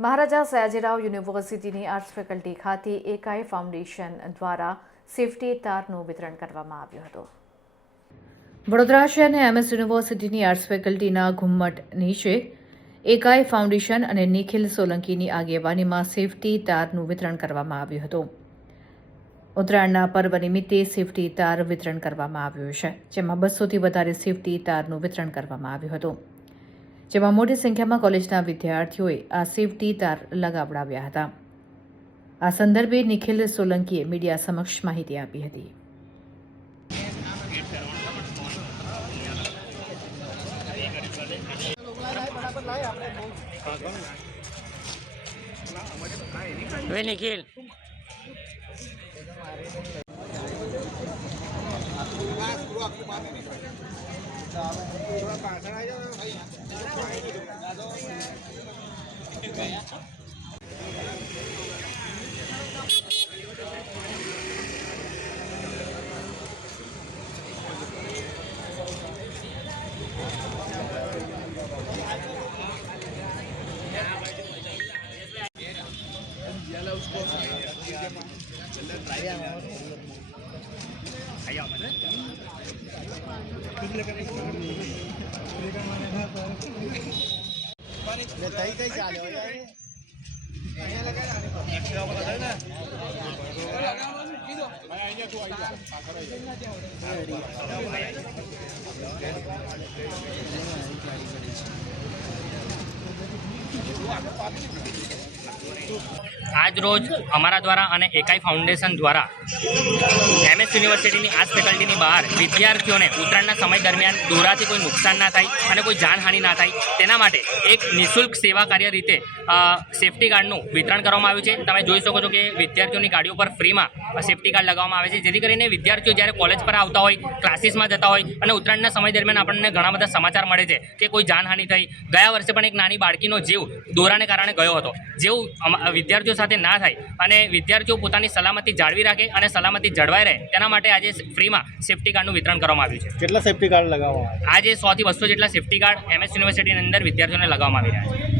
મહારાજા સયાજીરાવ યુનિવર્સિટીની arts faculty ખાતે એકાઈ foundation દ્વારા સેફટી તારનું વિતરણ કરવામાં આવ્યું હતું। વડોદરા શહેરની એમએસ યુનિવર્સિટીની આર્ટ્સ ફેકલ્ટીના ઘુમ્મટ નીચે એકાઈ ફાઉન્ડેશન અને નિખિલ સોલંકીની આગેવાનીમાં સેફટી તારનું વિતરણ કરવામાં આવ્યું હતું। ઉત્તરાયણના પર્વ નિમિત્તે સેફટી તાર વિતરણ કરવામાં આવ્યું છે, જેમાં 200થી વધારે સેફટી તારનું વિતરણ કરવામાં આવ્યું હતું, જેમાં મોટી સંખ્યામાં કોલેજના વિદ્યાર્થીઓએ આ સેફટી તાર લગાવડાવ્યા હતા। આ સંદર્ભે નિખિલ સોલંકીએ મીડિયા સમક્ષ માહિતી આપી હતી। નિખિલ આજ રોજ અમારા દ્વારા અને એકાઈ ફાઉન્ડેશન દ્વારા એમએસ યુનિવર્સિટીની આર્ટ્સ ફેકલ્ટીની બહાર વિદ્યાર્થીઓને ઉત્તરાયણના સમય દરમિયાન દોરાથી કોઈ નુકસાન ના થાય અને કોઈ જાનહાનિ ના થાય તેના માટે એક નિઃશુલ્ક સેવા કાર્ય રીતે સેફટી ગાર્ડનું વિતરણ કરવામાં આવ્યું છે। તમે જોઈ શકો છો કે વિદ્યાર્થીઓની ગાડીઓ પર ફ્રીમાં સેફટી ગાર્ડ લગાવવામાં આવે છે, જેથી કરીને વિદ્યાર્થીઓ જ્યારે કોલેજ પર આવતા હોય, ક્લાસીસમાં જતા હોય અને ઉત્તરાયણના સમય દરમિયાન આપણને ઘણા બધા સમાચાર મળે છે કે કોઈ જાનહાનિ થઈ। ગયા વર્ષે પણ એક નાની બાળકીનો જીવ દોરાને કારણે ગયો હતો। જેવું વિદ્યાર્થીઓ સાથે ના થાય અને વિદ્યાર્થીઓ પોતાની સલામતી જાળવી રાખે અને સલામતી જળવાઈ રહે તેના માટે આજે ફ્રીમાં સેફટી ગાર્ડનું વિતરણ કરવામાં આવ્યું છે। કેટલા સેફટી ગાર્ડ લગાવવામાં આજે 100 થી 200 જેટલા સેફટી ગાર્ડ એમએસ યુનિવર્સિટીની અંદર વિદ્યાર્થીઓને લગાવવામાં આવી રહ્યા છે।